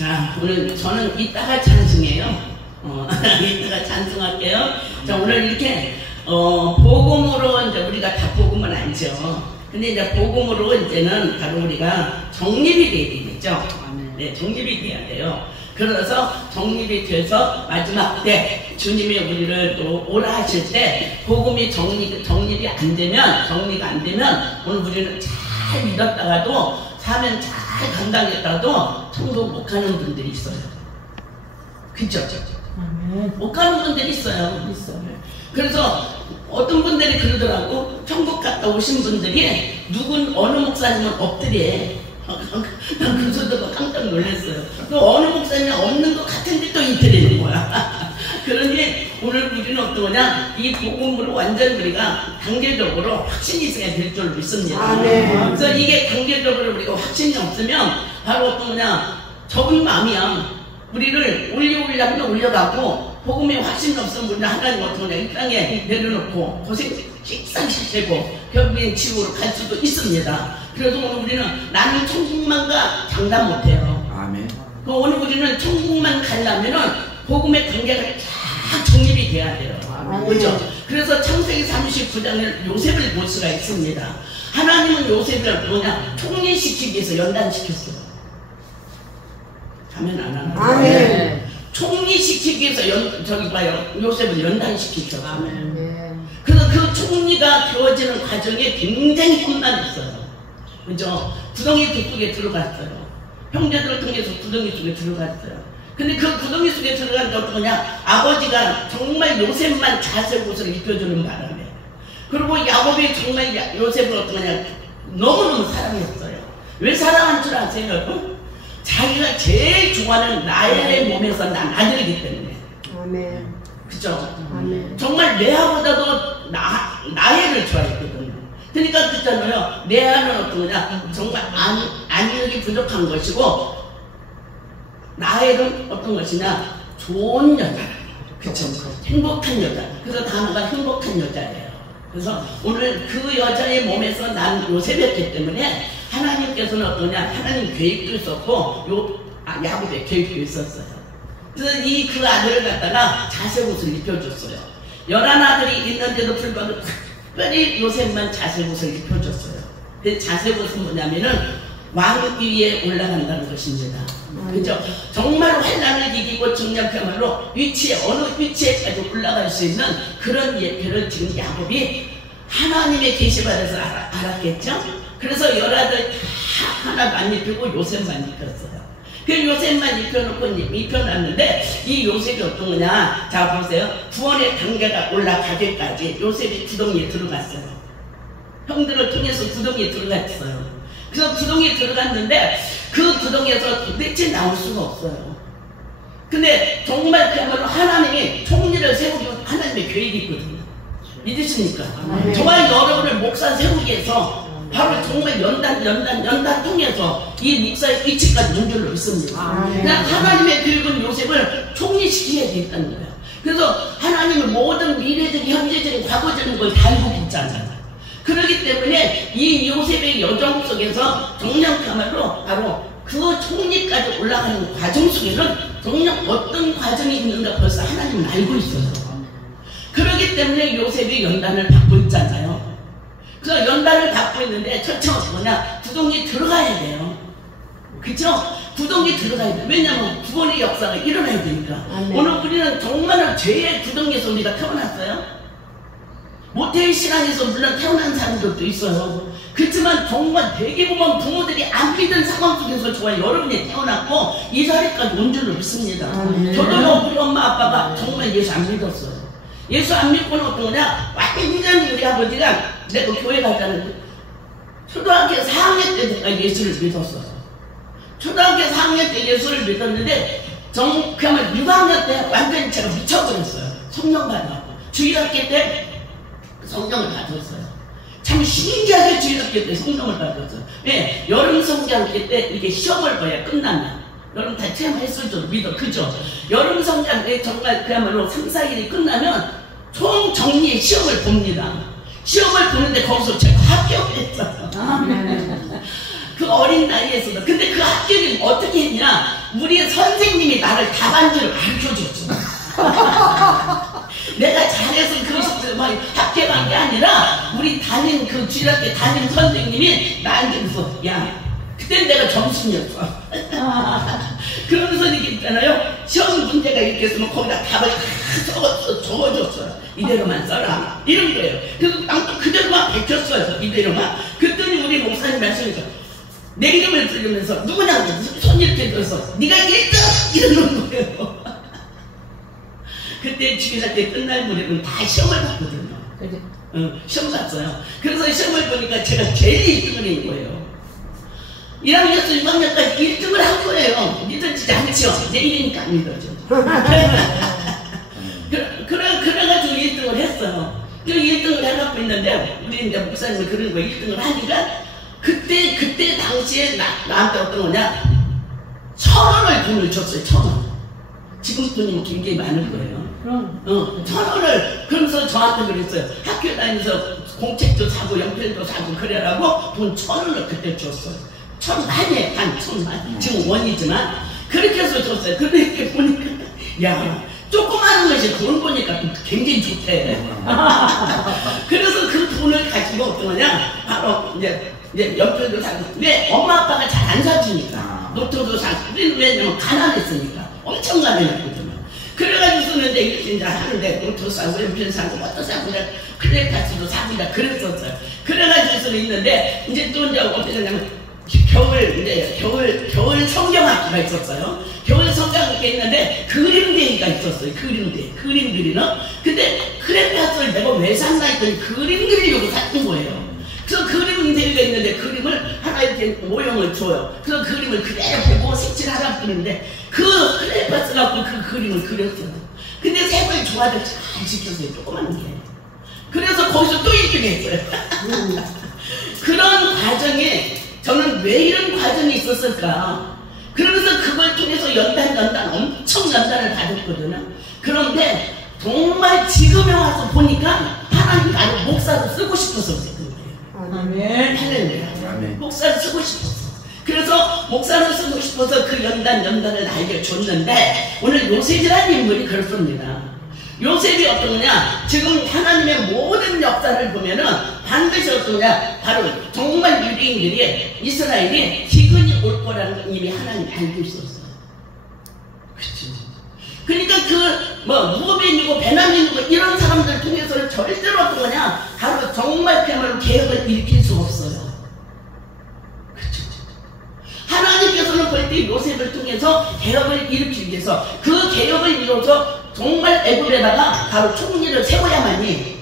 자, 오늘 저는 이따가 찬송해요. 이따가 찬송할게요. 자, 오늘 이렇게 복음으로 이제 우리가 다 복음은 알죠. 근데 이제 복음으로 이제는 바로 우리가 정립이 돼야 되겠죠. 네, 정립이 돼야 돼요. 그래서 정립이 돼서 마지막 때 주님이 우리를 또 오라 하실 때 복음이 정립이 안 되면, 정리가 안 되면 오늘 우리는 잘 믿었다가도 사면 잘 감당했다가도 천국 못 가는 분들이 있어요. 그죠? 못 가는 분들이 있어요. 그래서 어떤 분들이 그러더라고. 천국 갔다 오신 분들이 어느 목사님은 엎드려. 난 그 소리 듣고 깜짝 놀랐어요. 또 어느 목사님은 없는 것 같은데 또 이틀이는 거야. 그러니 오늘 우리는 어떤 거냐, 이 복음으로 완전 우리가 단계적으로 확신이 있어야 될 줄 믿습니다. 그래서 이게 단계적으로 우리가 확신이 없으면 바로 어떤 거냐, 적은 마음이야. 우리를 올려오려면 올려가고, 복음에 확신이 없으면 우리는 하나님 어떤 거냐, 이 땅에 내려놓고 고생 식상시키고 결국엔 지옥으로 갈 수도 있습니다. 그래서 오늘 우리는 나는 천국만 가 장담 못해요. 아멘. 오늘 우리는 천국만 가려면은 복음의 관계가 다 정립이 돼야 돼요. 그렇죠? 그래서 창세기 39장에 요셉을 볼 수가 있습니다. 하나님은 요셉을 뭐냐, 총리시키기 위해서 연단시켰어요. 하면 안 하나? 아멘. 총리시키기 위해서 요셉을 연단시켰죠. 아멘. 그래서 그 총리가 되어지는 과정에 굉장히 험난했어요. 그죠? 구덩이 속에 들어갔어요. 형제들을 통해서 구덩이 속에 들어갔어요. 근데 그 구덩이 속에 들어간 게 어떤 거냐? 아버지가 정말 요셉만 자색 옷을 입혀주는 바람에, 그리고 야곱이 정말 요셉을 어떤 거냐? 너무너무 사랑했어요. 왜 사랑한 줄 아세요? 자기가 제일 좋아하는 라헬의 몸에서 난 아들이기 때문에. 아멘. 그죠? 아멘. 정말 레아보다도 라헬을 좋아했거든요. 그러니까 그랬잖아요. 레아는 어떤 거냐? 정말 안력이 부족한 것이고, 라헬은 어떤 것이냐? 좋은 여자. 그쵸? 행복한 여자. 그래서 단어가 행복한 여자예요. 그래서 오늘 그 여자의 몸에서 난 요셉이었기 때문에 하나님께서는 어떤 거냐? 하나님 계획도 있었고, 야곱의 계획도 있었어요. 그래서 그 아들을 갖다가 자색 옷을 입혀줬어요. 11아들이 있는데도 불구하고 특별히 요셉만 자색 옷을 입혀줬어요. 그 자색 옷은 뭐냐면은 왕 위에 올라간다는 것입니다. 그죠? 정말 환난을 이기고 정략하말로 어느 위치에까지 올라갈 수 있는 그런 예표를 지금 야곱이 하나님의 계시를 받아서 알았겠죠? 그래서 11아들 다 하나도 안 입히고 요셉만 입혔어요. 그 요셉만 입혀놨는데 이 요셉이 어떤 거냐? 자 보세요. 구원의 단계가 올라가기까지 요셉이 구덩이에 들어갔어요. 형들을 통해서 구덩이에 들어갔어요. 그래서 구덩이에 들어갔는데 그 구덩이에서 도대체 나올 수가 없어요. 근데 정말 그야말로 하나님이 총리를 세우기 위해서 하나님의 계획이 있거든요. 믿으십니까? 정말 여러분을 목사 세우기 위해서 바로 정말 연단 통해서 이 목사의 위치까지 온 줄로 믿습니다. 그냥 하나님의 계획은 요셉을 총리시켜야 되겠다는 거예요. 그래서 하나님은 모든 미래적인, 현재적인, 과거적인 걸 다 알고 있잖아요. 그렇기 때문에 이 요셉의 여정 속에서 정령카말로 바로 그 총리까지 올라가는 과정 속에는 정령 어떤 과정이 있는가 벌써 하나님은 알고 있어요. 그렇기 때문에 요셉이 연단을 받고 있잖아요. 그래서 연단을 받고 있는데 첫째 뭐냐? 구덩이에 들어가야 돼요. 그쵸? 구덩이에 들어가야 돼요. 왜냐하면 구원의 역사가 일어나야 되니까. 오늘 우리는 정말 죄의 구덩이에서 우리가 태어났어요. 모태의 신앙에서 물론 태어난 사람들도 있어요. 그렇지만 정말 대부분 부모들이 안 믿은 상황 속에서 좋아요. 여러분이 태어났고 이 자리까지 온 줄로 믿습니다. 저도요, 우리 엄마 아빠가 정말 예수 안 믿었어요. 예수 안 믿고는 어떤 거냐? 완전히 우리 아버지가 내가 교회 가자는 초등학교 4학년 때 내가 예수를 믿었어요. 초등학교 4학년 때 예수를 믿었는데 그야말로 6학년 때 완전히 제가 미쳐버렸어요. 성령 받아갖고 주일학교 때 성령을 받았어요. 참 신기하게 주일학교 때 성령을 받았어요. 왜? 여름 성장학교 때 이게 시험을 봐야 끝나면 여러분 다 체험했을 줄 믿어. 그죠? 여름 성장학교 정말 그야말로 3, 4일이 끝나면 총 정리의 시험을 봅니다. 시험을 보는데 거기서 제가 합격했어요. 그 어린 나이에서도. 근데 그 합격이 어떻게 했냐? 우리 그분이 나를 답안지를 가르쳐줬어. 내가 잘해서 그 막 합격한 게 아니라 우리 담임 그 주일학교 담임 선생님이 나한테 그래서 야 그땐 내가 점순이었어. 그러면서 이렇게 있잖아요. 시험 문제가 이렇게 있으면 거기다 답을 다 적어줬어요. 이대로만 써라 이런 거예요. 그래서 또 그대로만 베꼈어요. 이대로만. 그랬더니 우리 목사님 말씀에서 내 이름을 부르면서 누구냐고 손 이렇게 들어서 네가 1등 이러는 거예요. 그때 주일학교 끝날 무렵은 다 시험을 봤거든요. 시험 봤어요. 그래서 시험을 보니까 제가 제일 1등을 한 거예요. 1학년에서 6학년까지 1등을 한 거예요. 믿어지지 않죠? 내일이니까 안 믿어져. 그래가지고 1등을 했어요. 그 1등을 해갖고 있는데 우리 이제 목사님이 그런 거 1등을 하니까 그때 당시에 나한테 어떤 거냐 1,000원을 돈을 줬어요. 1,000원. 지금 돈이 굉장히 많을 거예요. 1,000원을 그러면서 저한테 그랬어요. 학교 다니면서 공책도 사고 연필도 사고 그래라고 돈 1,000원을 그때 줬어요. 1,000만에 한 1,000만 지금 원이지만 그렇게 해서 줬어요. 근데 이렇게 보니까 야 조그마한 것이 돈 보니까 굉장히 좋대. 그래서 그 돈을 가지고 어떤 거냐 바로 이제 연필도 사고 왜 엄마 아빠가 잘 안 사주니까 노트도 사고 왜냐면 가난했으니까 엄청 가난했거든요. 그래가지고 쓰는데 이렇게 이제 하는데 노트 사고 연필 사고 뭐또 사고 클레파스도 사고 그랬었어요. 그래가지고 있는데 이제 또 이제 어떻게 되냐면 겨울 성경학기가 있었어요. 겨울 성경학기가 있는데 그림대회가 있었어요. 그림 그리는. 근데 크레파스를 내가 왜 샀나 했더니 그림 그리려고 샀던 거예요. 그래서 그림 대회가 있는데 그림을 하나 이렇게 모형을 줘요. 그래서 그림을 그대로 보고 색칠하라고 그러는데 그 크레파스 갖고 그 그림을 그렸어요. 근데 색을 조화를 잘 시켰어요. 조그만 게. 그래서 거기서 또 1등 했어요. 그런 과정에 저는 왜 이런 과정이 있었을까? 그러면서 그걸 통해서 연단 엄청 연단을 받았거든요. 그런데 정말 지금에 와서 보니까 하나님 나를 목사로 쓰고 싶어서 그런 거예요. 아멘. 할렐루야. 목사로 쓰고 싶었어. 그래서 목사로 쓰고 싶어서 그 연단을 알려줬는데 오늘 요셉이라는 인물이 그렇습니다. 요셉이 어떤 거냐? 지금 하나님의 모든 역사를 보면은 반드시 어떤 거냐? 바로 정말 유대인들이 이스라엘이 기근이 올 거라는 걸 이미 하나님 알고 있었어요. 그치? 그러니까 루벤이고 베냐민이고 이런 사람들 통해서는 절대로 어떤 거냐? 바로 정말 그야말로 개혁을 일으킬 수 없어요. 그치? 하나님께서는 그때 요셉을 통해서 개혁을 일으키기 위해서 그 개혁을 이루어서 정말 애굽에다가 바로 총리를 세워야만이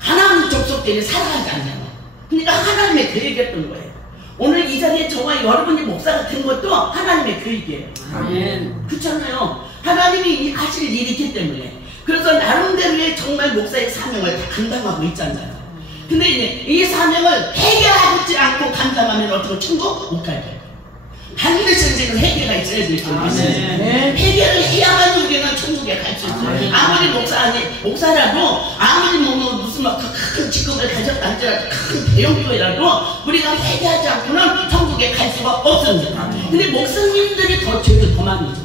하나님 족속들이 살아가지 않냐고. 그러니까 하나님의 계획이었던 거예요. 오늘 이 자리에 저와 여러분이 목사가 된 것도 하나님의 계획이에요. 아멘. 그렇잖아요. 하나님이 하실 일이기 때문에. 그래서 나름대로의 정말 목사의 사명을 다 감당하고 있잖아요. 근데 이제 이 사명을 해결하지 않고 감당하면 어떻게 천국 못 가요. 반드시 지금 해결가 있어야 될 거예요. 해결을 해야만 우리는 천국에 갈 수 있어요. 아무리 목사라도 아무리 무슨 큰 직급을 가졌다 할지라도 큰 대형교회라도 우리가 회개하지 않고는 천국에 갈 수가 없습니다. 근데 목사님들이 더 죄를 더 많이 져.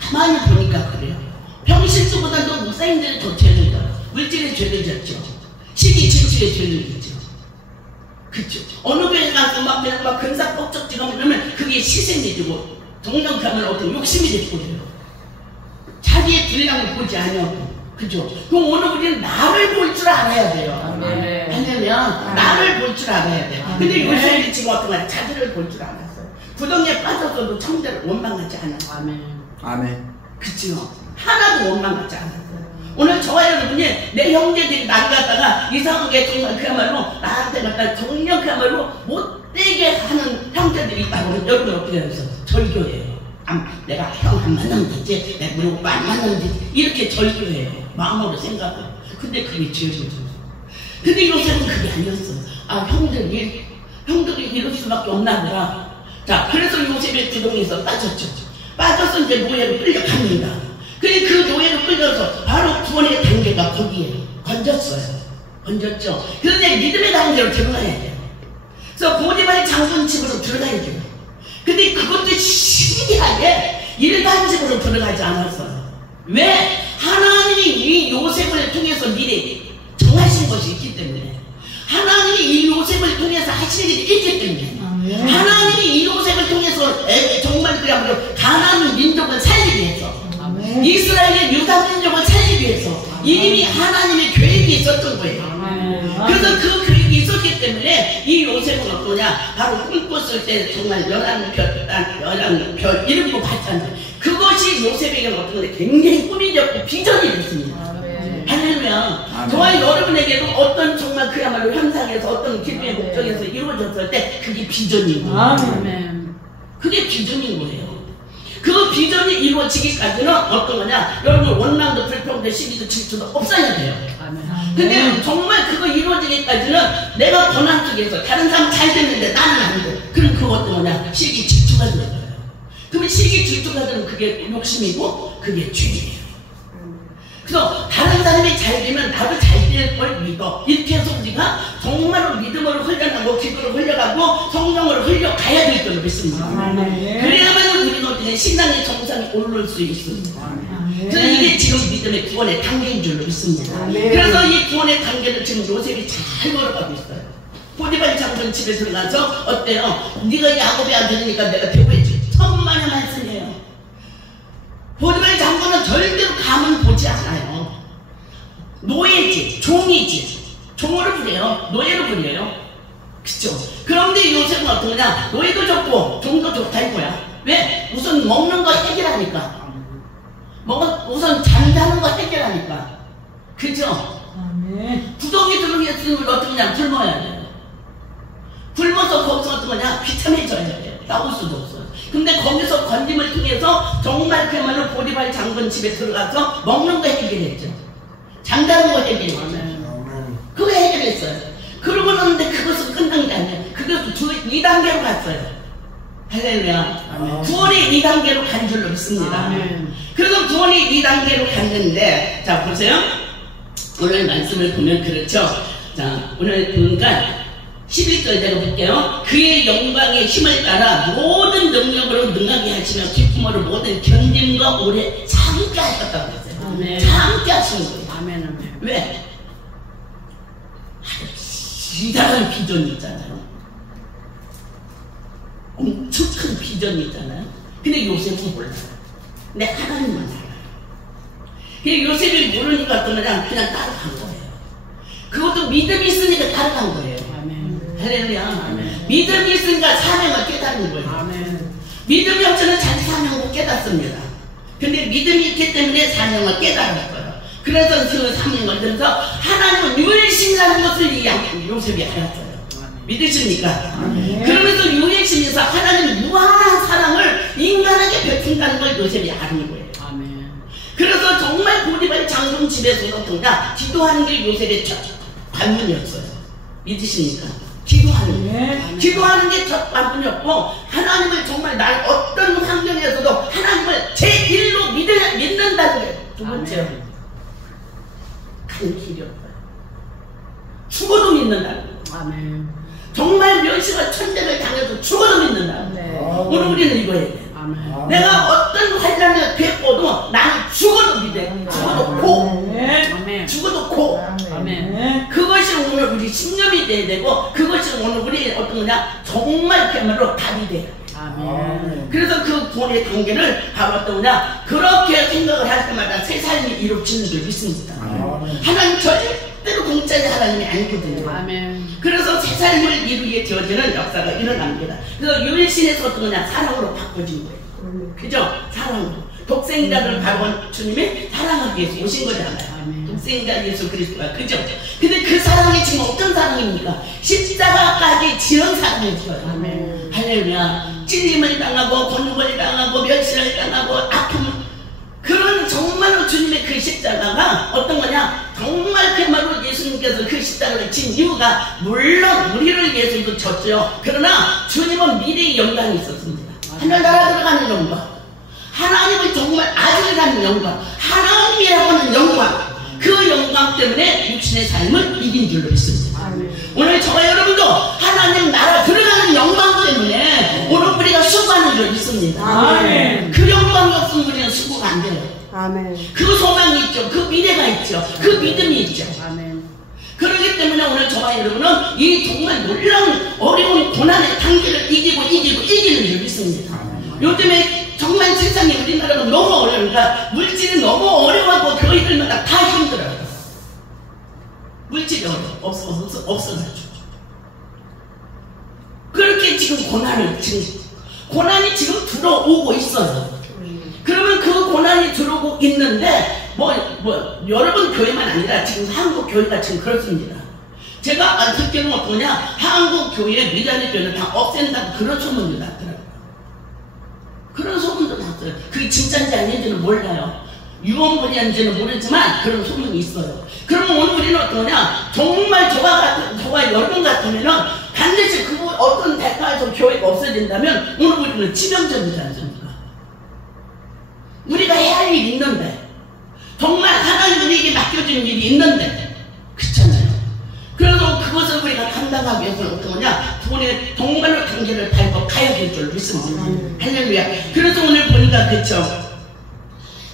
가만히 보니까 그래요. 병실수보다도 목사님들이 더 죄를 져요. 물질의 죄를 졌죠. 시기 질투의 죄를 졌죠. 그쵸. 어느 교회 가서 막 근사 뻑적지가 그러면 그게 시샘이 되고 동정감을 어떤 욕심이 되고 그래요. 자기의 분량을 보지 않냐고. 그죠? 그럼 오늘 우리는 나를 볼 줄 알아야 돼요. 왜냐면 나를 볼 줄 알아야 돼요. 근데 요새는 지금 어떤 거야? 자기를 볼 줄 알았어요. 부동에 빠졌어도 청대를 원망하지 않았어요. 아멘. 그치요? 하나도 원망하지 않았어요. 오늘 저와 여러분이 내 형제들이 나를 갖다가 이상하게 정말 그야말로 나한테 갖다 정녕 그야말로 못되게 하는 형제들이 있다고 여러분 어떻게 해서 절교해요. 내가 형 안 만나면 되지, 내가 우리 오빠 안 만나면 되지, 이렇게 절교해요. 마음으로 생각해요. 근데 그게 죄죠. 근데 요새는 그게 아니었어요. 형들이 이럴 수밖에 없나 보다. 자, 그래서 요셉의 주동에서 빠졌죠. 빠져서 이제 노예로 끌려갑니다. 그 노예로 끌려서 바로 구원의 단계가 거기에 건졌죠. 그런데 믿음의 단계로 들어가야 돼요. 그래서 보디발의 장군 집으로 들어가야 돼요. 근데 그것도 신기하게 일반적으로 들어가지 않았어요. 왜? 하나님이 이 요셉을 통해서 미리 정하신 것이 있기 때문에, 하나님이 이 요셉을 통해서 하실 일이 있기 때문에, 하나님이 이 요셉을 통해서 정말 그야말로 가나안 민족을 살리기 위해서, 이스라엘의 유다 민족을 살리기 위해서 이미 하나님의 계획이 있었던 거예요. 그래서 그 계획이 있었기 때문에 이 요셉은 어떠냐, 바로 꿈 꿨을 때 정말 11별 이름도 봤잖아요. 그것이 요셉에게 어떤 굉장히 꿈이 되었고 비전이 됐습니다. 할렐루야. 정말 여러분에게도 어떤 정말 그야말로 현상에서 어떤 기도의 목적에서 이루어졌을 때 그게 비전인 거예요. 그게 비전인 거예요. 그 비전이 이루어지기까지는 어떤 거냐, 여러분 원망도 불평도 시기도 질투도 없어야 돼요. 근데 정말 그거 이루어지기까지는 내가 고난 속에서 다른 사람 잘 됐는데 나는 안 돼. 그럼 그거 어떤 거냐, 시기 질투가 들어요. 그러면 시기 질투가 들면 그게 욕심이고 그게 죄예요. 그래서 다른 사람이 잘 되면 나도 잘 될 걸 믿어. 이렇게 해서 우리가 정말로 믿음으로 흘려가고 기도로 흘려가고 성령으로 흘려가야 될 줄 믿습니다. 그래야만 우리가 어떻게 신앙의 정상에 오를 수 있습니다. 그래서 이게 지금 믿음의 구원의 단계인 줄로 믿습니다. 그래서 이 구원의 단계를 지금 요셉이 잘 걸어가고 있어요. 보디발 장군 집에 들어가서 어때요? 네가 야곱의 아들이니까 내가 배우해주지. 천만의 말씀이에요. 보디발 장군은 절대로 감은 보지 않아요. 노예지, 종이지. 종으로 부려요. 노예로 부려요. 그쵸? 그런데 요셉은 어떠냐? 노예도 좋고 종도 좋다 이거야. 왜? 우선 먹는 거 해결하니까. 우선 잠자는 거 해결하니까. 그죠? 구덩이 들어있으면 어떠냐? 굶어야 돼요. 굶어서 거기서 어떠냐? 비참해져야 돼요. 나올 수도 없어요. 근데 거기서 건짐을 통해서 정말 그야말로 보디발 장군 집에 들어가서 먹는 거 해결했죠. 잠자는 거 해결했죠. 그거 해결했어요. 그러고 났는데 그것은 끝난 게 아니에요. 그것도 2단계로 갔어요. 할렐루야. 구원이 2단계로 간 줄로 믿습니다. 그래서 구원이 2단계로 갔는데, 자 보세요. 오늘 말씀을 보면 그렇죠. 자 오늘 그러니까 11절 내가 볼게요. 그의 영광의 힘을 따라 모든 능력으로 능하게 하시며 기쁨으로 모든 견딤과 오래 참게 하셨다고 했어요. 참게 하시는 거예요. 왜? 기다란 비전이 있잖아요. 엄청 큰 비전이 있잖아요. 근데 요셉은 몰라요. 근데 하나님만 알아요. 근데 요셉이 모르니까 그냥 따라간 거예요. 그것도 믿음이 있으니까 따라간 거예요. 할렐루야. 믿음이 있으니까 사명을 깨닫는 거예요. 믿음이 없으면 자기 사명을 못 깨닫습니다. 근데 믿음이 있기 때문에 사명을 깨달았어요. 그래서 그 사명을 들어서 하나님은 유일신이라는 것을 이 요셉이 알았어요. 믿으십니까? 그러면서 유일신에서 하나님은 무한한 사랑을 인간에게 베푼다는 걸 요셉이 아는 거예요. 그래서 정말 보디발 장군 집에서도 그냥 기도하는 게 요셉의 첫 관문이었어요. 믿으십니까? 기도하는 게 첫 관문이었고, 하나님을 정말 날 어떤 환경에서도 하나님을 제1로 믿는다는 게 두 번째로 가는 길이었어요. 죽어도 믿는다는 거예요. 정말 멸시가 천대를 당해도 죽어도 믿는다는 거예요. 오늘 우리는 이거 해야 돼요. 내가 어떤 환란을 겪어도 나는 죽어도 믿어요. 죽어도 고. 그것이 오늘 우리 신념이 돼야 되고, 그것이 오늘 우리 어떤 거냐, 정말 그야말로 답이 돼요. 그래서 그 구원의 단계를 바로 어떤 거냐, 그렇게 생각을 할 때마다 새 삶이 이루어지는 줄 믿습니다. 하나님 절대로 공짜의 하나님이 아니거든요. 그래서 새 삶을 이루게 되어지는 역사가 일어납니다. 그래서 유일신에서 어떤 거냐, 사랑으로 바꿔진 거예요. 그죠? 사랑으로. 독생자를 바로 주님이 사랑하기 위해서 오신 거잖아요. 독생자 예수 그리스도가. 그죠? 근데 그 사랑이 지금 어떤 사랑입니까? 십자가까지 지은 사랑이었어요. 할렐루야. 찔림을 당하고 권고를 당하고 멸시를 당하고 아픔, 그런 정말로 주님의 그 십자가가 어떤 거냐, 정말 그야말로 예수님께서 그 십자가를 진 이유가 물론 우리를 위해서도 졌죠. 그러나 주님은 미래의 영광이 있었습니다. 하늘나라 들어가는 영광, 하나님은 정말 아들이라는 영광, 하나님이라고 하는 영광, 그 영광 때문에 육신의 삶을 이긴 줄로 믿습니다. 오늘 저와 여러분도 하나님 나라 들어가는 영광 때문에 오늘 우리가 수고하는 줄 믿습니다. 있습니다. 아멘. 그 영광이 없으면 우리는 수고가 안 돼요. 아멘. 그 소망이 있죠. 그 미래가 있죠. 그 믿음이 있죠. 아멘. 그렇기 때문에 오늘 저와 여러분은 이 정말 놀라운 어려운 고난의 단계를 이기는 줄 믿습니다. 요즘에 정말 세상에 우리나라가 너무 어려우니까 물질이 너무 어려워하고 교회들마다 다 힘들어요. 물질이 없어가지고. 그렇게 지금 고난이 지금 들어오고 있어요. 그러면 그 고난이 들어오고 있는데 여러분 교회만 아니라 지금 한국 교회가 지금 그렇습니다. 제가 듣기는 어떠냐, 한국 교회 미자리 교회는 다 없앤다고 그런 소문이 났더라고요. 그런 소문도 났어요. 그게 진짜인지 아닌지는 몰라요. 유언분이인지는 모르지만 그런 소문이 있어요. 그러면 오늘 우리는 어떠냐, 정말 저와 여러분 같으면은 반드시 그 어떤 대가에서 교회가 없어진다면 오늘 우리는 치명적이지 않습니까? 우리가 해야 할 일이 있는데, 정말 하나님 우리에게 맡겨진 일이 있는데, 그렇잖아요. 그래서 그것을 우리가 감당하기 위해서는 어떤 거냐, 구원의 정말로 단계를 밟고 가야 될 줄 믿습니다. 할렐루야. 그래서 오늘 보니까 그쵸.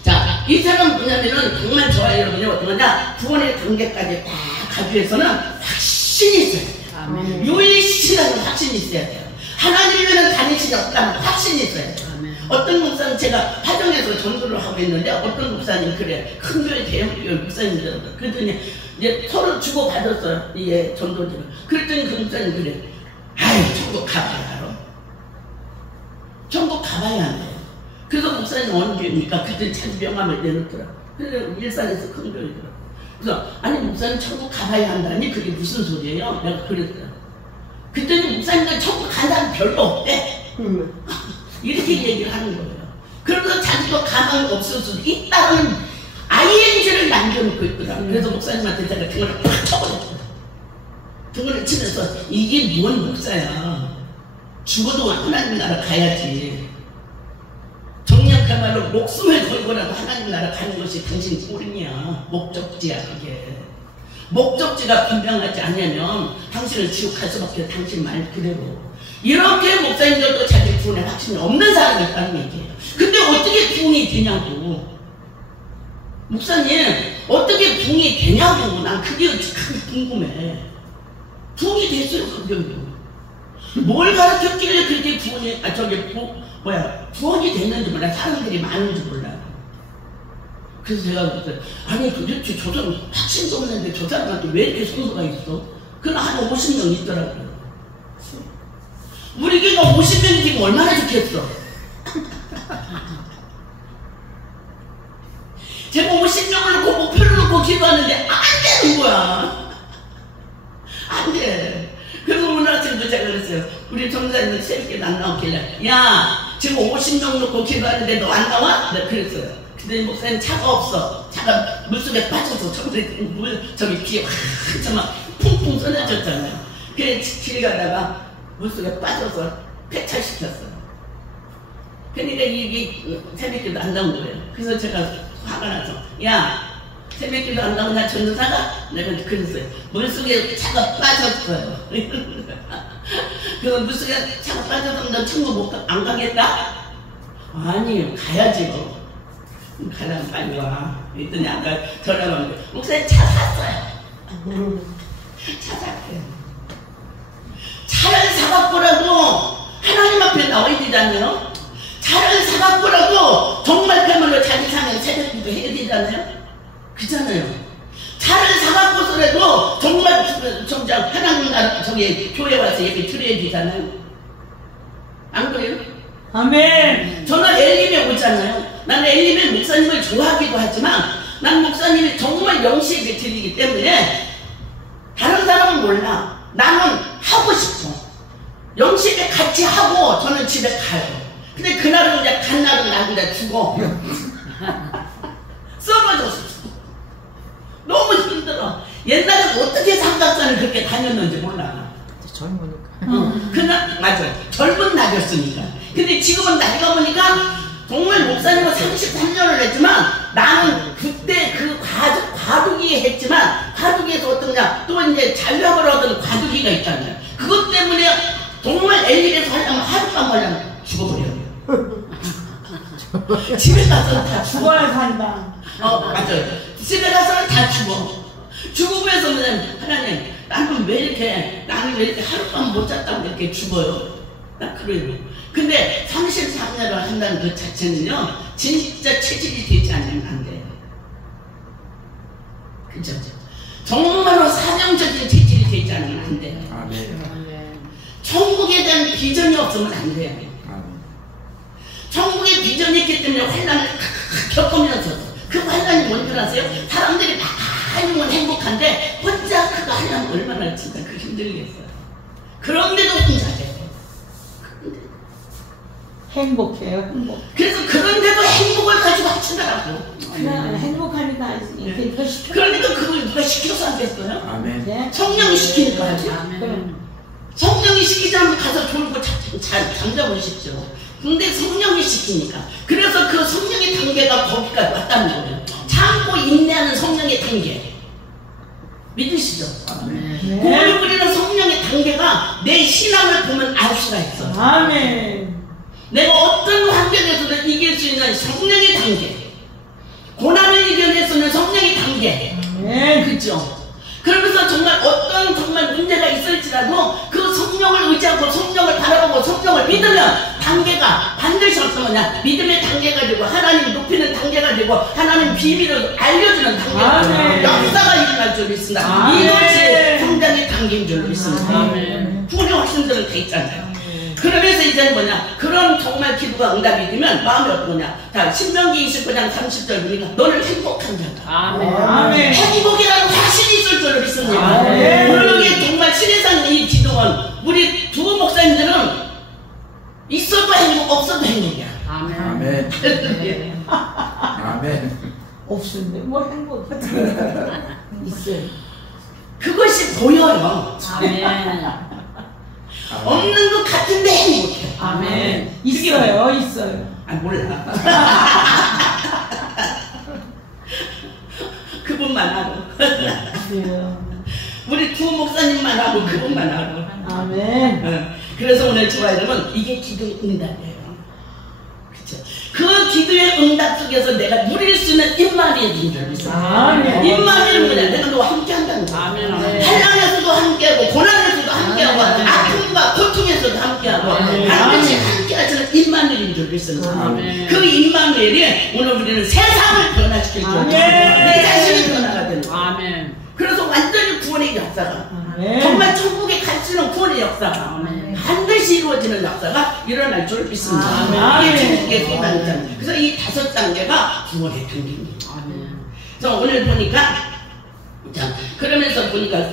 자, 이 사람 뭐냐면은 정말 저와 여러분이 어떤 거냐, 구원의 단계까지 다 가기 위해서는 확신이 있어야 돼요. 유일신앙은 확신이 있어야 돼요. 하나님이면 다니시지 없다는 확신이 있어야 돼요. 어떤 목사님, 제가 화정에서 전도를 하고 있는데 어떤 목사님 그래, 큰 교회 대형 교회 목사님들 그랬더니 이제 서로 주고 받았어요. 예, 전도들을. 그랬더니 그 목사님 그래, 아유 천국 가봐야 알아. 천국 가봐야 안 돼요. 그래서 목사님 어느 교회입니까? 그때 자기 명함을 내놓더라고. 그래서 일산에서 큰 교회더라고. 그래서 아니 목사님 천국 가봐야 한다니 그게 무슨 소리예요? 내가 그랬더라고. 그랬더니 목사님은 천국 간다는 별로 없대. 이렇게 얘기를 하는 거예요. 그러면서 자기도 가망이 없을 수도 있다는 ING를 남겨놓고 있더라고요. 그래서 목사님한테 제가 등을 팍 쳐버렸어요. 등을 치면서 이게 뭔 목사야. 죽어도 하나님 나라 가야지. 정략하말로 목숨을 걸고라도 하나님 나라 가는 것이 당신 꼴이냐. 목적지야 그게. 목적지가 분명하지 않냐면 당신을 지옥 갈 수밖에 당신 말 그대로. 이렇게 목사님들도 자기 구원에 확신이 없는 사람이 있다는 얘기예요. 근데 어떻게 부흥이 되냐고. 목사님 어떻게 부흥이 되냐고. 난 그게 궁금해. 부흥이 됐어요. 그게 뭘 가르쳤길래 그렇게 구원이 구원이 됐는지 몰라. 사람들이 많은지 몰라. 그래서 제가 그랬어요. 아니 도대체 저 사람 확신도 없는데 저 사람한테 왜 이렇게 성도가 있어? 그건 한 50명 있더라고요. 우리 교회가 50명이 지금 얼마나 좋겠어? 제가 50명을 놓고 목표를 놓고 기도하는데 안 되는 거야. 안 돼. 그래서 오늘 아침도 제가 그랬어요. 우리 전사님은 새벽에도 안 나오길래 야 지금 50명 놓고 기도하는데 너 안 나와? 내가 그랬어요. 근데 목사님 차가 없어. 차가 물속에 빠져서 저기 뒤에 확 막 풍풍 쏟아졌잖아요. 그래서 길 가다가 물속에 빠져서 폐차시켰어요. 그러니까 이게 새벽기도 안 나온 거예요. 그래서 제가 화가 나서 야 새벽기도 안 나오냐 전도사가? 내가 그랬어요. 물속에 차가 빠졌어요. 그래서 물속에 차가 빠져서 너 천국 안 가겠다? 아니 가야지요. 가려면 빨리 와. 그랬더니 아까 전화가 왔는데 목사님 차 샀어요. 차 샀어요. 차를 사갖고라도 하나님 앞에 나와야 되잖아요. 차를 사갖고라도 정말 그야말로 자기 사면 새벽기도 해야 되잖아요. 그렇잖아요. 차를 사갖고서라도 정말 하나님 나라 저기 교회 와서 예배 드려야 되잖아요. 안 그래요? 아멘. 저는 엘림에 오잖아요. 나는 엘림의 목사님을 좋아하기도 하지만 난 목사님이 정말 영시에게 드리기 때문에 다른 사람은 몰라. 나는 하고 싶어. 영시에 같이 하고 저는 집에 가요. 근데 그날은 그냥 간 날은 난 그냥 죽어. 썰어졌어. 너무 힘들어. 옛날에 어떻게 삼각산을 그렇게 다녔는지 몰라. 젊으니까. 그날 맞아. 젊은 날이었으니까. 근데 지금은 나이가 보니까 정말 목사님은 33년을 했지만 나는 그때 그 과두기 했지만 과두기에서 어떠냐 또 이제 자유학을 얻은 과두기가 있잖아요. 그것 때문에 정말 엘리에서 하려면 하룻밤 하려면 죽어버려요. 집에 가서는 다 죽어. 죽어야 산다. 맞아요. 집에 가서는 다 죽어. 죽음에서 그냥 하나님, 나는 왜 이렇게 하룻밤 못 잤다고 이렇게 죽어요? 나 그래요. 근데 34년을 한다는 그 자체는요, 진짜 체질이 되지 않으면 안 돼요. 그죠? 정말로 사명적인 체질이 되지 않으면 안 돼요. 아멘. 천국에 대한 비전이 없으면 안 돼요. 천국의 비전이 있기 때문에 환난을 겪으면서 그 환난이 뭔 줄 아세요? 사람들이 많으면 행복한데 혼자 그거 하려면 얼마나 진짜 그 힘들겠어요. 그런데도 혼자 돼요. 행복해요, 행복. 그래서 그런데도 행복을 가지고 하시더라고. 그냥 행복하니까 이렇게 더 시켜. 그러니까 그걸 누가 시켜서 하겠어요? 아멘. 네? 성령이 시키니까 하지. 그럼. 성령이 시키자면 가서 졸고 잠자보십시오. 근데 성령이 시키니까. 그래서 그 성령의 단계가 거기까지 왔다는 거예요. 참고 인내하는 성령의 단계. 믿으시죠? 네. 그걸 우리는 성령의 단계가 내 신앙을 보면 알 수가 있어요. 아멘. 내가 어떤 환경에서도 이길 수 있는 성령의 단계. 고난을 이겨낼 수 있는 성령의 단계. 네. 그죠? 그러면서 정말 어떤 정말 문제가 있을지라도 그 성령을 의지하고 성령을 바라보고 성령을 믿으면 단계가 반드시 어떤 거냐? 믿음의 단계 가지고 하나님 높이는 단계 가지고 하나님 비밀을 알려주는 단계가 아멘. 역사가 일어날 줄 믿습니다. 아멘. 이것이 성장의 단계인 줄 믿습니다. 아멘. 훌륭하신 대로 돼 있잖아요. 그러면서 이제는 뭐냐? 그런 정말 기도가 응답이 되면 마음이 어떠냐? 자, 신명기 29장 30절 보니까 너는 행복한 자다. 아멘. 행복이라는 확신이 있을 줄 믿습니다. 아멘. 그러기에 정말 신해상 이 기도원 우리 두 목사님들은 있어도 행복, 없어도 행복이야. 아멘. 아멘. 없는데 뭐 행복 있어요. 그것이 보여요. 아멘. 없는 것 같은데 행복해. 아멘. 있어요, 있어요. 아, 몰라. 그분만 하고. 그래요. 우리 두 목사님만 하고 그분만 하고. 아멘. 그래서 오늘 좋아요 여러분, 이게 기도의 응답이에요. 그쵸? 그 기도의 응답 속에서 내가 누릴 수 있는 임마누엘인 줄 믿어요. 아멘. 임마누엘은 뭐냐? 내가 너와 함께 한다는 거야. 환난에서도 함께하고 고난에서도 함께하고 아픔과 고통에서도 함께하고 반드시 함께하시는 임마누엘인 줄 믿습니다. 그 임마누엘이 오늘 우리는 세상을 변화시킬 줄 아멘. 내 자신이 변화가 되는 거야. 아멘. 그래서 완전히 구원의 역사가 아멘. 정말 천국에 갈 수 있는 구원의 역사가 반드시 이루어지는 역사가 일어날 줄 믿습니다. 아멘. 이게 천국의 소망이잖아요. 그래서 이 5단계가 구원의 단계입니다. 그래서 오늘 보니까 자, 그러면서 보니까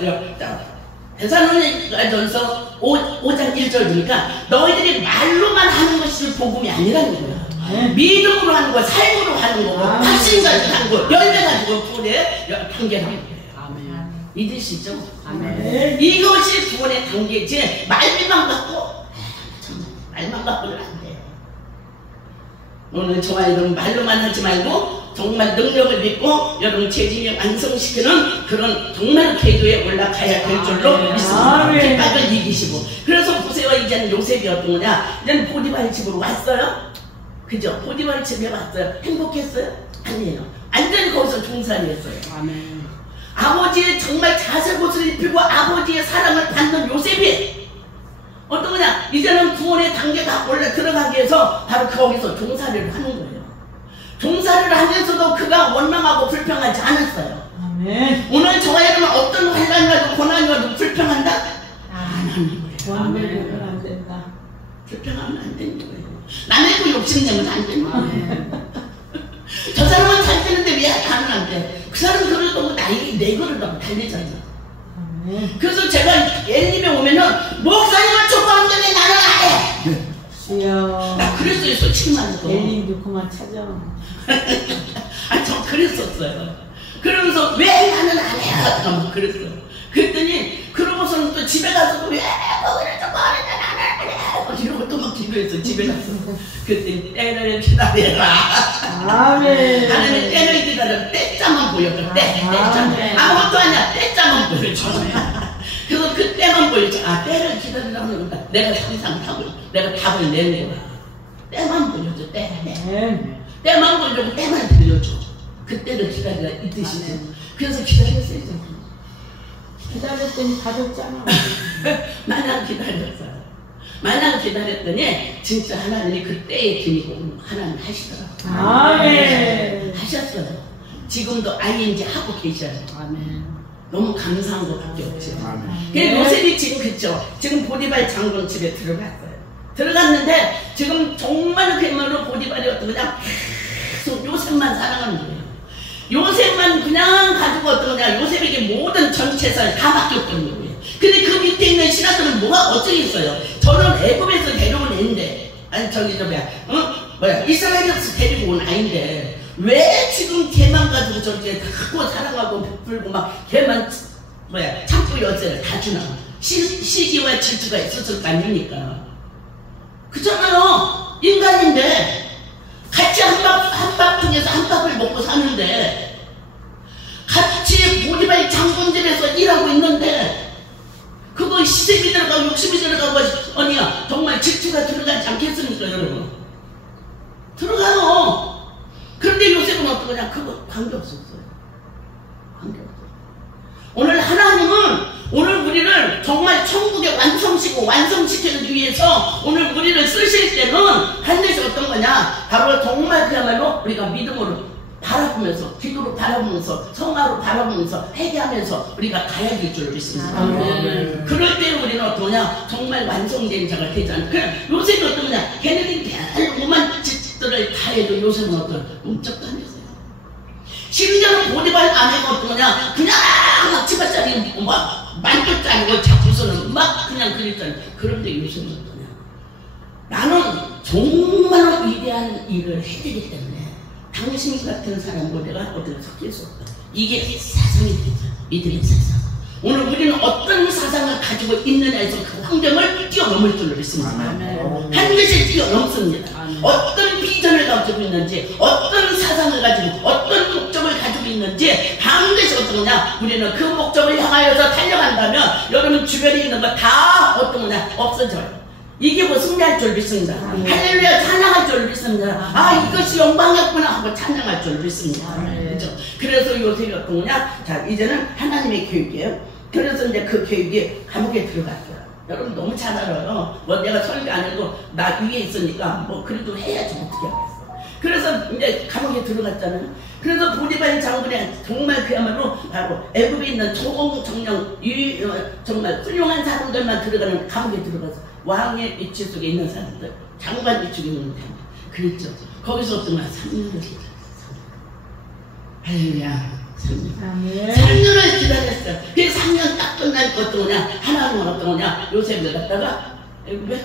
데살로니가전서 5장 1절 보니까 너희들이 말로만 하는 것이 복음이 아니라는 거야. 믿음으로 하는 거, 삶으로 하는 거고, 확신 가지고 하는 거, 열매 가지고 구원의 단계라는 거예요. 믿으시죠? 아멘. 이것이 구원의 단계지 말만 갖고 말만 갖고는 안 돼요. 오늘 저와 여러분 말로만 하지 말고 정말 능력을 믿고 여러분 재짐을 완성시키는 그런 정말 궤도에 올라가야 될 줄로 믿습니다. 핍박을 이기시고. 그래서 보세요, 이제는 요셉이 어떤 거냐? 이제는 보디바의 집으로 왔어요. 그죠? 보디바의 집에 왔어요. 행복했어요? 아니에요. 완전히 거기서 종살이했어요. 아버지의 정말 자색 옷을 입히고 아버지의 사랑을 받는 요셉이 어떤 거냐? 이제는 구원의 단계가 올라 들어가기 위해서 바로 거기서 종살이를 하는 거예요. 종살이를 하면서도 그가 원망하고 불평하지 않았어요. 아멘. 오늘 저와 여러분 어떤 환난이 와도 고난이 와도 불평한다? 안 하는 거예요. 원망하면 안 된다. 불평하면 안 되는 거예요. 남의 거 욕심내면 안 되는 거예요. 저 사람은 잘 되는데 왜 나는 안 돼? 그 사람 그걸 너무 내 거를 너무 달리잖아. 그래서 제가 예님에 오면은 목사님을 촉구하는데 왜 나는 안 해? 주여. 나 그랬어요, 솔직히 말해서. 엘린도 그만 찾아. 아, 저 그랬었어요. 그러면서 왜 나는 안 해? 막 그랬어요. 그랬더니 그러고서는 또 집에 가서도 왜 그래서 말했는데 나는 안 해? 이러고 또 막 기도했어, 집에 가서. 그랬더니 때를 기다려라. 아멘. 하나님 때를 기다려. 때짜만 보여줘. 때짜만. 아무것도 아니야. 때짜만 보여줘. 그래서 그 때만 보여줘. 아, 때를 기다리라고 하는구나. 내가 상상하고 내가 답을 내는 거야. 때만 보여줘. 때. 아멘. 때만 보여주고 때만 들려줘. 그때를 기다리라 이 뜻이죠. 그래서 기다렸어요. 기다렸더니 받았잖아. 마냥 기다렸어요. 마냥 기다렸더니 진짜 하나님이 그때의 기니고 하나님 하시더라고요. 아멘. 하셨어요. 지금도 ING 하고 계셔요. 아멘. 너무 감사한 것밖에 없죠. 아멘. 그 요셉이 지금 그죠. 지금 보디발 장군 집에 들어갔어요. 들어갔는데 지금 정말 그야말로 보디발이 어떤 그냥 계속 요셉만 사랑하는 거예요. 요셉만 그냥 가지고 어떤 거냐. 요셉에게 모든 전 재산을 다 맡겼거든요. 근데 그 밑에 있는 신하들은 뭐가 어쩌겠어요. 저는 애굽에서 데려온 애인데, 아니 저기 저 뭐야 이스라엘에서 데리고 온 아이인데 왜 지금 걔만 가지고 저렇게 갖고 사랑하고 베풀고 막 걔만 뭐야 참고 여자를 다 주나. 시기와 질투가 있었을 거 아닙니까? 그잖아요. 인간인데 같이 한밥통에서 한밥을 먹고 사는데 같이 보디발 장군 집에서 일하고 있는데 그거 시샘이 들어가고 욕심이 들어가고 아니야 정말 질투가 들어가지 않겠습니까 여러분? 들어가요. 그런데 요셉은 어떠냐? 그거 관계없었어요. 관계없어요. 오늘 하나님은 오늘 우리를 정말 천국에 완성시키기 위해서 오늘 우리를 쓰실 때는 반드시 어떤 거냐? 바로 정말 그야말로 우리가 믿음으로 바라보면서 기도로 바라보면서 성화로 바라보면서 회개하면서 우리가 가야 될 줄 믿습니다. 아멘. 그럴 때 우리는 어떠냐? 정말 완성된 자가 되지 않을까? 요셉이 어떤 거냐? 걔네들이 별로만 짓들을 다 해도 요셉은 어떤 움쩍도 안 했어요. 심지어는 보디발 아내가 어떤 거냐? 그냥 막 치바짜리 막 만족짜리 걸 잡고서는 막 그냥 그랬잖아요. 그런데 요셉은 어떠냐? 나는 정말 위대한 일을 해드리기 때문에 당신 같은 사람과 내가 어떻게 섞일 수 없다. 이게 사상이 되죠. 믿음의 사상. 오늘 우리는 어떤 사상을 가지고 있느냐에서 그 환경을 뛰어넘을 줄로 믿습니다. 반드시 뛰어넘습니다. 어떤 비전을 가지고 있는지, 어떤 사상을 가지고, 어떤 목적을 가지고 있는지 반드시 어떤 거냐? 우리는 그 목적을 향하여서 달려간다면 여러분 주변에 있는 거 다 어떤 거냐? 없어져요. 이게 뭐 승리할 줄 믿습니다. 할렐루야 찬양할 줄 믿습니다. 아 이것이 영광이었구나 하고 찬양할 줄 믿습니다. 그렇죠? 그래서 요셉이 어떤 거냐? 자 이제는 하나님의 교육이에요. 그래서 이제 그 교육이 감옥에 들어갔어요. 여러분 너무 잘 알아요. 뭐 내가 설교 안 해도 나 위에 있으니까 뭐 그래도 해야지 어떻게 하겠어. 그래서 이제 감옥에 들어갔잖아요. 그래서 보디발 장군이 정말 그야말로 바로 애굽에 있는 정령 정말 훌륭한 사람들만 들어가는 감옥에 들어가서 왕의 위치 속에 있는 사람들, 장관 위치 속에 있는 사람들 그랬죠. 거기서 어떤 말 3년을 기다렸어요. 할렐루야 3년. 3년을 기다렸어요. 그 3년 딱 끝날 것 어떤 거냐? 하나님은 어떤 거냐? 요셉을 갖다가 애굽에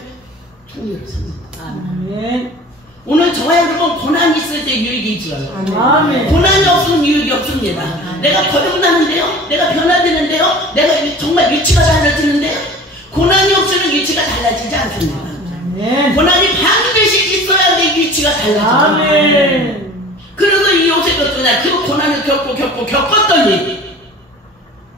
총리를 삼는다. 아멘. 오늘 저와 여러분 고난이 있을 때 유익이 있어요. 아멘. 고난이 없으면 유익이 없습니다. 아멘. 내가 거듭나는데요? 내가 변화되는데요? 내가 정말 위치가 달라지는데요? 고난이 없으면 위치가 달라지지 않습니다. 아멘. 고난이 반드시 있어야 내 위치가 달라지죠. 아멘. 그래서 이 요셉이 어떠냐? 그 고난을 겪었더니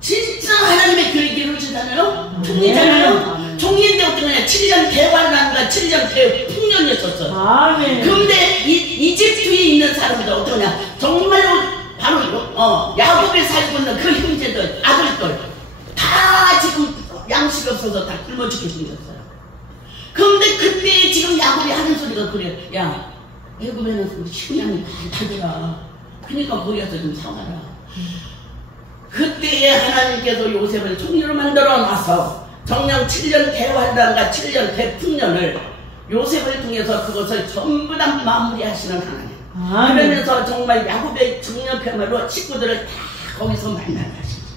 진짜 하나님의 교육이 이루어지잖아요? 총리잖아요? 총리인데 어떠냐? 7년 대환란과 7년 대풍년이었었어요. 아멘. 그런데 이집트에 있는 사람들 어떠냐? 정말로 바로 야곱에 살고 있는 그 형제들, 아들들 다 지금 양식이 없어서 다 굶어 죽게 생겼어요. 그런데 그때 지금 야곱이 하는 소리가 그래. 야, 애굽에는 우리 식량이 많다더라. 그러니까 거기 가서 좀 사와라. 그때에 하나님께서 요셉을 총리로 만들어 놔서 정령 7년 대환란과 7년 대풍년을 요셉을 통해서 그것을 전부 다 마무리하시는 하나님. 그러면서 정말 야곱의 정령편으로 식구들을 다 거기서 만나게 하십니다.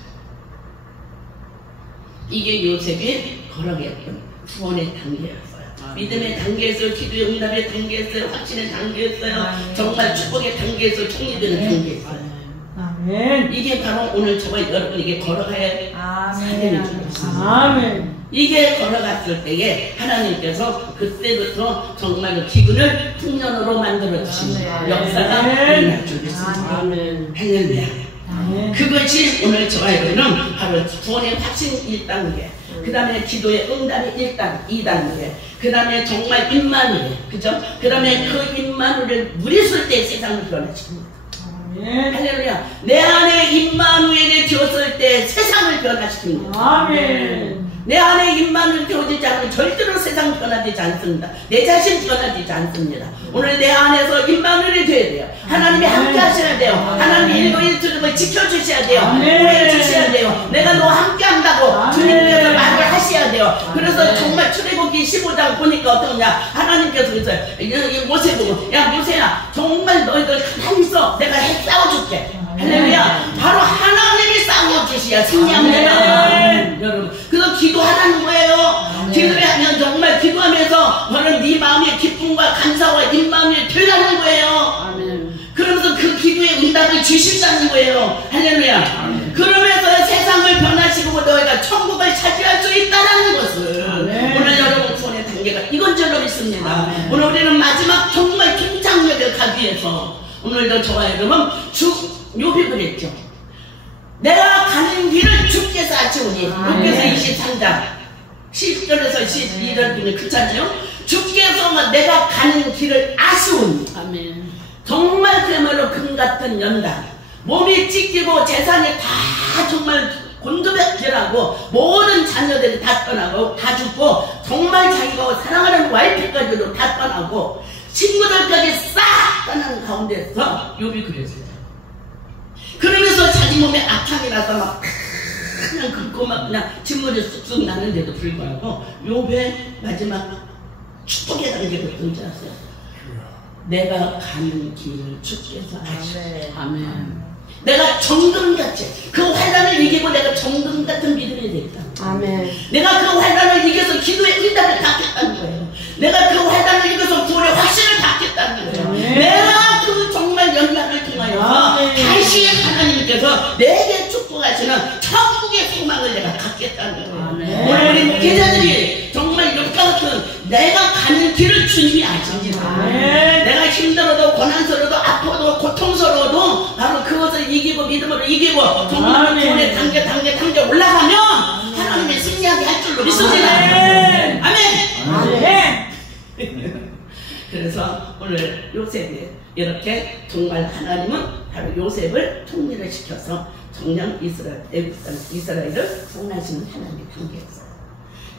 이게 요셉이 걸어갔던 구원의 단계였어요. 믿음의 단계였어요. 기도의 응답의 단계였어요. 확신의 단계였어요. 정말 축복의 단계에서 총리되는 단계였어요. 아멘. 이게 바로 오늘 저와 여러분에게 걸어가야 할 사명인 줄 믿습니다. 아멘. 이게 걸어갔을 때에 하나님께서 그때부터 정말 기근을 풍년으로 만들어 주시는 역사가 일어날 줄 믿습니다. 할렐루야. 아멘. 그것이 오늘 저와 여러분은 바로 구원의 확신 1단계, 그 다음에 기도의 응답의 1단, 2단계, 그 다음에 정말 임마누엘, 그죠? 그 다음에 그 임마누엘을 누렸을 때 세상을 변화시킵니다. 아멘. 할렐루야. 내 안에 임마누엘이 되었을 때 세상을 변화시킵니다. 아멘. 내 안에 임마누엘이 되어지지 않으면 절대로 세상 변화되지 않습니다. 내 자신 변화되지 않습니다. 오늘 내 안에서 임마누엘이 되어야 돼요. 하나님이 함께 하셔야 돼요. 하나님이 일거일투족을 지켜주셔야 돼요. 보여주셔야 돼요. 내가 너와 함께 한다고 주님께서 말을 하셔야 돼요. 그래서 정말 출애굽기 15장 보니까 어떠냐, 하나님께서 그랬어요. 모세 보고, 야 모세야, 정말 너희들 가만히 있어. 내가 싸워줄게. 할렐루야. 바로 하나님이 싸워주시야 승리합니다. 여러분, 그래서 기도하라는 거예요. 기도하면 정말 기도하면서 너는 네 마음의 기쁨과 감사와 임마누엘이 되라는 거예요. 아멘. 그러면서 그 기도의 응답을 주신다는 거예요. 할렐루야. 그러면서 세상을 변화시키고 너희가 천국을 차지할 수 있다는 것을 오늘 여러분 구원의 단계가 이건저로 있습니다. 오늘 우리는 마지막 정말 통창력을 가기 위해서 오늘도 저와 여러분 욥이 그랬죠. 내가 가는 길을 주께서 아시오니. 욥기서 23장 10절에서 12절 중에 그렇잖아요. 주께서 내가 가는 길을 아시오니. 아멘. 정말 그야말로 금같은 연단, 몸이 찢기고 재산이 다 정말 곤두박질하고 모든 자녀들이 다 떠나고 다 죽고 정말 자기가 사랑하는 와이프까지도 다 떠나고 친구들까지 싹 떠나는 가운데서 욥이 그랬어요. 그러면서 자기 몸에 악함이 나서 막 그냥 긁고 막 그냥 진물이 쑥쑥 나는데도 불구하고 욥의 마지막 축복의 단계가 어떤지 아세요? 내가 가는 길을 주께서 아시오. 아멘. 내가 정금같이 그 환란을 이기고 내가 정금 같은 믿음이 됐다. 아멘. 내가 그 환란을 이겨서 기도의 응답을 받겠다는 거예요. 내가 그 환란을 이겨서 구원의 확신을 받겠다는 거예요. 내가 그 정말 연락을 통하여 다시 하나님께서 내게 축복하시는 천국의 소망을 내가 갖겠다는 거예요. 오늘 우리 목회자들이 정말 역과 같은 내가 가는 길을 주님이 아십니다. 내가 힘들어도 고난스러워도 아파도 고통스러워도 바로 그것을 이기고 믿음으로 이기고 정말 구원의 단계 올라가면 하나님의 승리하게 할 줄로 믿습니다. 아멘. 그래서 오늘 요셉이 이렇게 정말 하나님은 바로 요셉을 통일을 시켜서 정녕 이스라엘을 구원하시는 하나님의 관계였어요.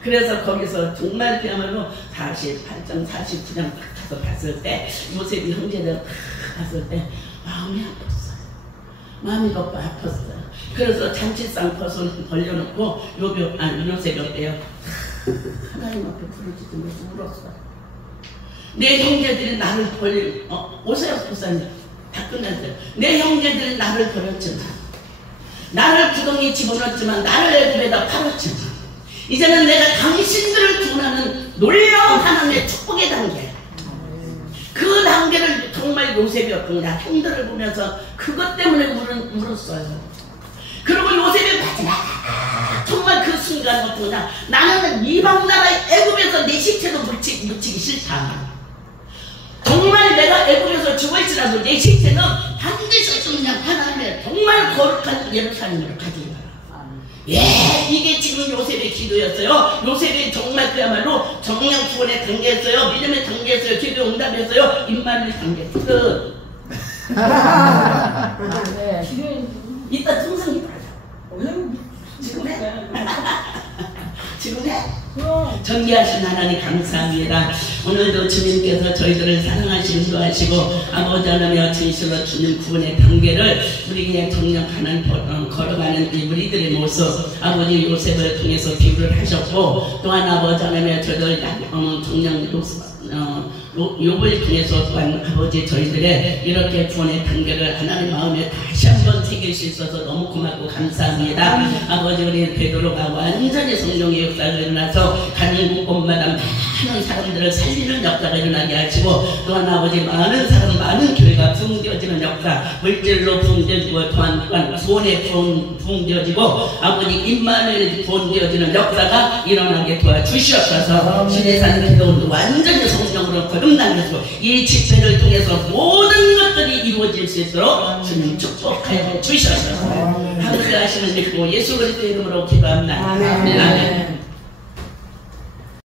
그래서 거기서 정말 그야말로 48장 49장 딱 가서 봤을 때 요셉이 형제들 딱 봤을 때 마음이 아팠어요. 마음이 너무 아팠어요. 그래서 잔치상 벗을 벌려놓고 요셉이 어때요? 하나님 앞에 부르짖으면서 울었어요. 내 형제들이 나를 오세요 목사님, 다 끝났어요. 내 형제들이 나를 버렸지만, 나를 구덩이에 집어넣었지만, 나를 애굽에다 팔았지만, 이제는 내가 당신들을 구원하는 놀라운 하나님의 축복의 단계, 그 단계를 정말 요셉이었구나. 형들을 보면서 그것 때문에 울었어요. 그리고 요셉이 마지막 정말 그 순간 어떠냐, 나는 이방 나라의 애굽에서 내 시체도 묻히기 싫다. 정말 내가 애굽에서 죽을지라도 내 시체는 반드시 그냥 하나님의 정말 거룩한 예루살렘으로 가져가라. 예, 이게 지금 요셉의 기도였어요. 요셉이 정말 그야말로 정령 구원의 단계였어요. 믿음의 단계였어요. 기도 응답했어요. 임마누엘 단계였어요. 이따 통상 기도하자. 지금 해? 지금 해? 전개하신 하나님 감사합니다. 오늘도 주님께서 저희들을 사랑하시고 인도하시고 아버지 하나님의 진실로 주님 구원의 단계를 우리 그냥 정령하는 걸어가는 이 우리들의 모습, 아버지 요셉을 통해서 비유를 하셨고, 또한 아버지 하나님의 저희들 정령 욥을 통해서 또한 아버지 저희들의 이렇게 구원의 단계를 하나님 마음에 다시 한번 새길 수 있어서 너무 고맙고 감사합니다. 아버지 우리 베드로가 완전히 성령의 역사를 일어나서 가는 곳곳마다 많은 사람들을 살리는 역사가 일어나게 하시고 또한 아버지 많은 사람 많은 교회가 붕괴어지는 역사 물질로 붕괴지고 또한 손에 붕괴어지고 아버지 입만에 붕괴어지는 역사가 일어나게 도와주시옵소서. 신의산 기도도 완전히 성령으로 거듭나면서 이 집회를 통해서 모든 것들이 이루어질 수 있도록 주님 축복하여 주시옵소서. 함께 하시는 믿고 예수 그리스도의 이름으로 기도합니다. 아멘. 아멘.